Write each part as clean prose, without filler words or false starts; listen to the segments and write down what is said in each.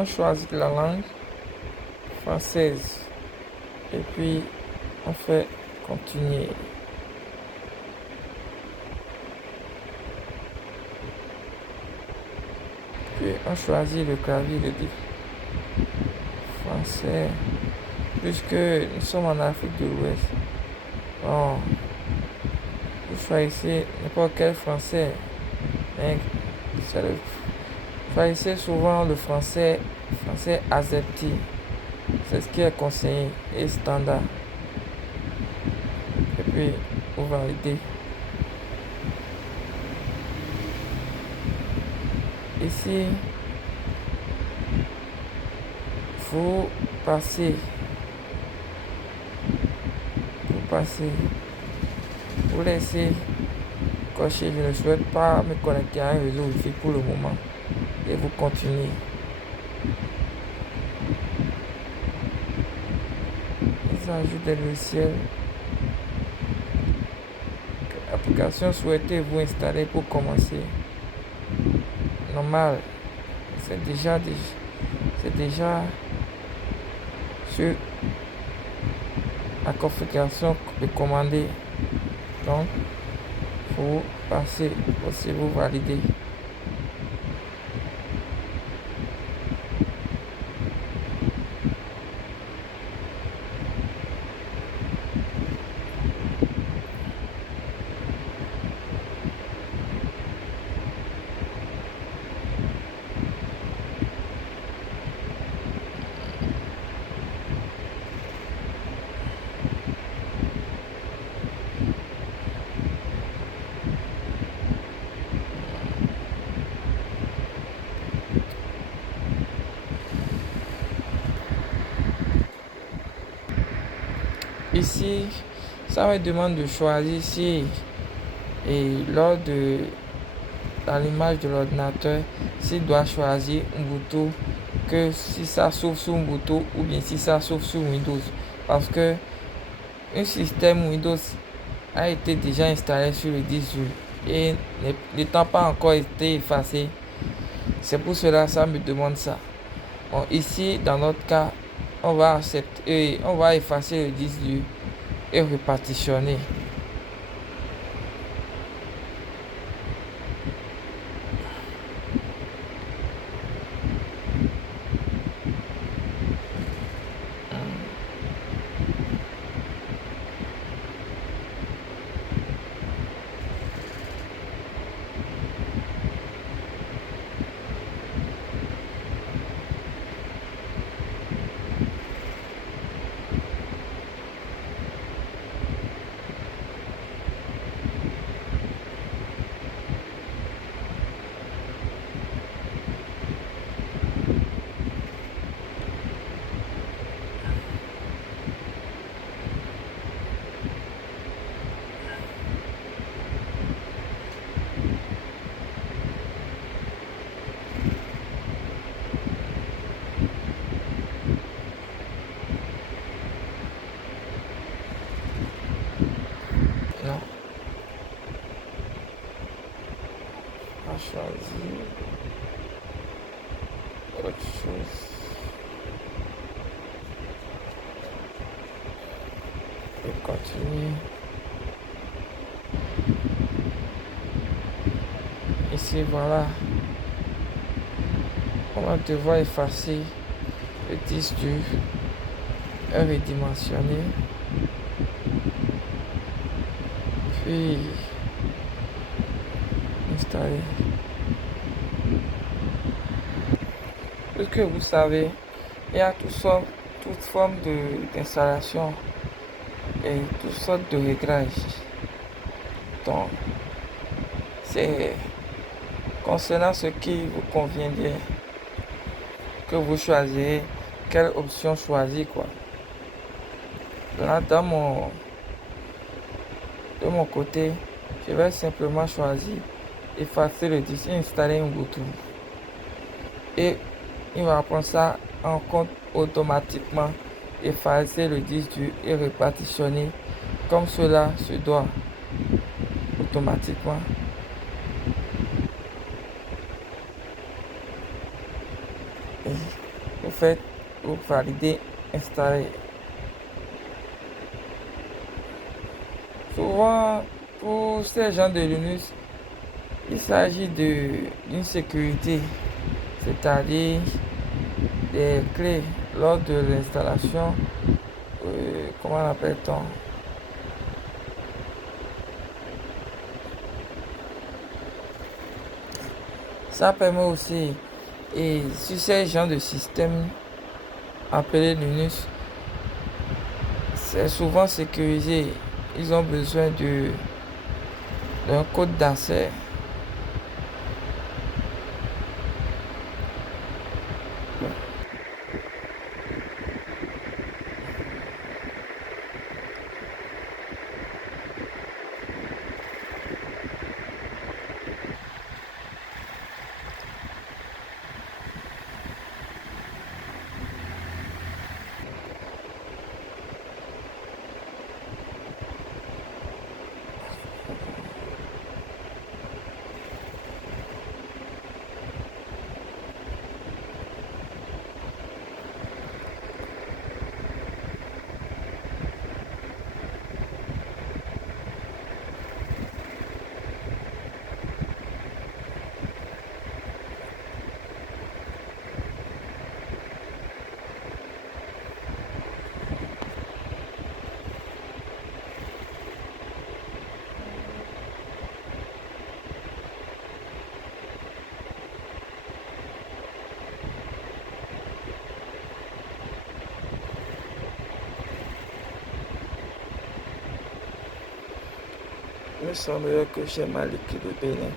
on choisit la langue française et puis on fait continuer. Puis on choisit le clavier de français puisque nous sommes en Afrique de l'Ouest. Bon, vous choisissez n'importe quel français, mais choisissez souvent le français accepté. C'est ce qui est conseillé et standard. Et puis, vous validez. Ici, vous passez. Vous laissez cocher. Je ne souhaite pas me connecter à un réseau Wi-Fi pour le moment. Et vous continuez. Ils ajoutent des logiciels. Quelle application souhaitez-vous installer pour commencer? Normal. C'est déjà sur la configuration de commander. Donc, vous passez aussi, vous validez. Ici, ça me demande de choisir si, et lors de l'allumage de l'ordinateur, s'il doit choisir Ubuntu, que si ça s'ouvre sur Ubuntu ou bien si ça s'ouvre sur Windows. Parce que un système Windows a été déjà installé sur le disque dur et n'étant pas encore été effacé. C'est pour cela que ça me demande ça. Bon, ici, dans notre cas, on va accepter, on va effacer le disque dur et repartitionner. Non, on va choisir autre chose et continuer. Ici, voilà, on va devoir effacer le disque dur et redimensionner. Puis installer. Parce que vous savez, il y a toutes formes d'installation et toutes sortes de réglages. Donc, c'est concernant ce qui vous conviendrait que vous choisirez quelle option choisir quoi. Là, de mon côté, je vais simplement choisir effacer le disque et installer un Ubuntu. Et il va prendre ça en compte automatiquement, effacer le disque dur et repartitionner comme cela se doit automatiquement. fait ou valider, installer. Souvent, pour ces gens de Linux, il s'agit d'une sécurité, c'est-à-dire des clés lors de l'installation, comment l'appelle-t-on? Ça permet aussi, et sur ces genres de systèmes appelés Linux, c'est souvent sécurisé. Ils ont besoin d'un code d'accès. Il me semblerait que j'ai mal écrit le Bénin.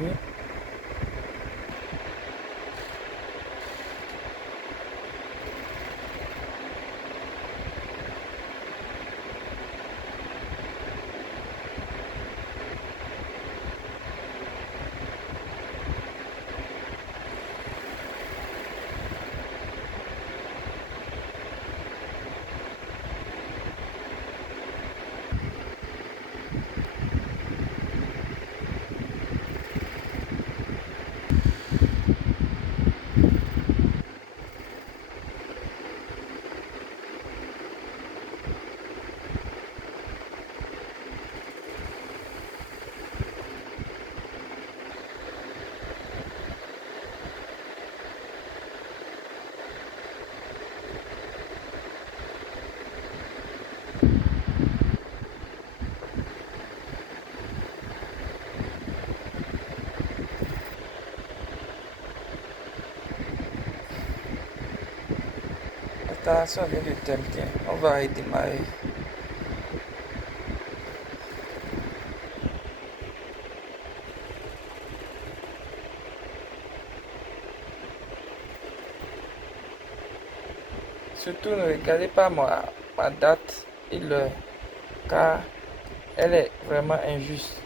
Oui. L'installation vient de terminer. On va redémarrer. Surtout, ne regardez pas ma date et l'heure, car elle est vraiment injuste.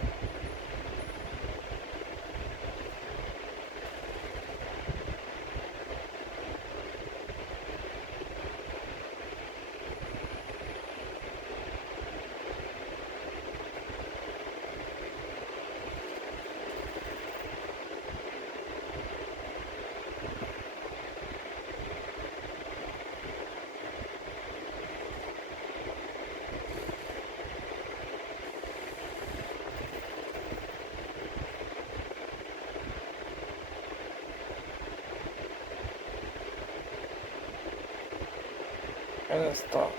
Un instant.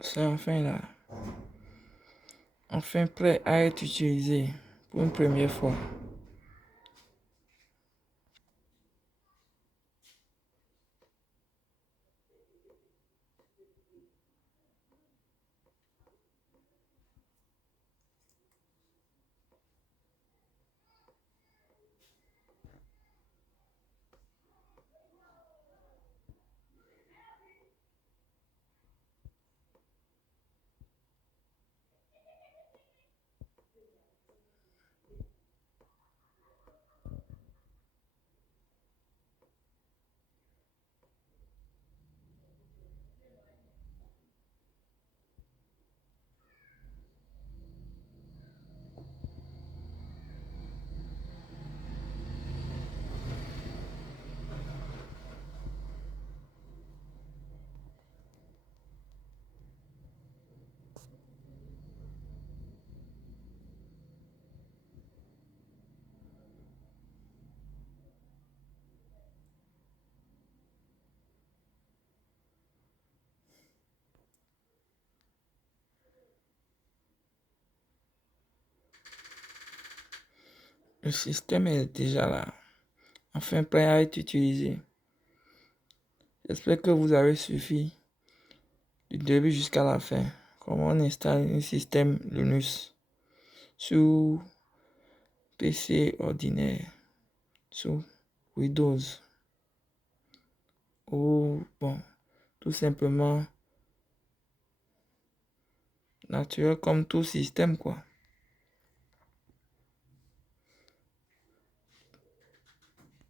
C'est enfin là. Enfin prêt à être utilisé pour une première fois. Le système est déjà là, enfin prêt à être utilisé. J'espère que vous avez suivi du début jusqu'à la fin. Comment on installe un système Linux sur PC ordinaire, sur Windows. Ou bon, tout simplement naturel comme tout système quoi.